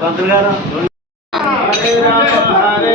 పంతులు గారు. హరే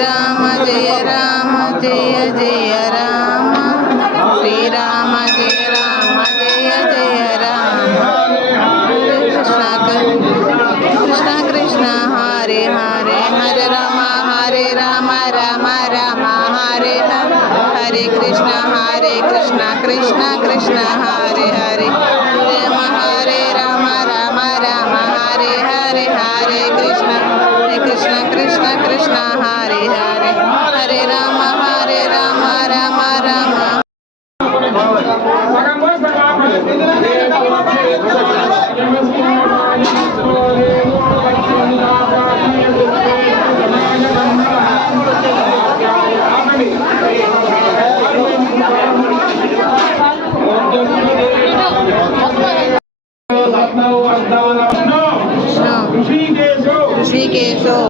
శ్రీరామ జయ రామ జయ జయ రామ శ్రీరామ జయ రామ జయ జయ Rama Hare Krishna Krishna Krishna Hare Hare Hare Rama Hare Rama Rama Rama Hare Hare Hare Krishna Hare Krishna Krishna Krishna Hare Hare Three days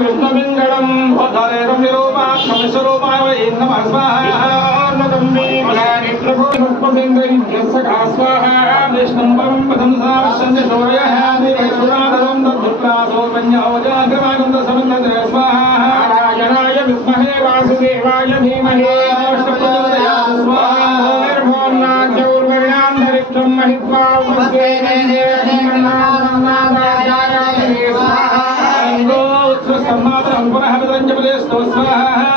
Krishna ఋషికేశో నారాయణాయ విద్మహే వాసుదేవాయ ధీమహే నిర్భోన్నాచౌర్వర్యాन्तరిక్షం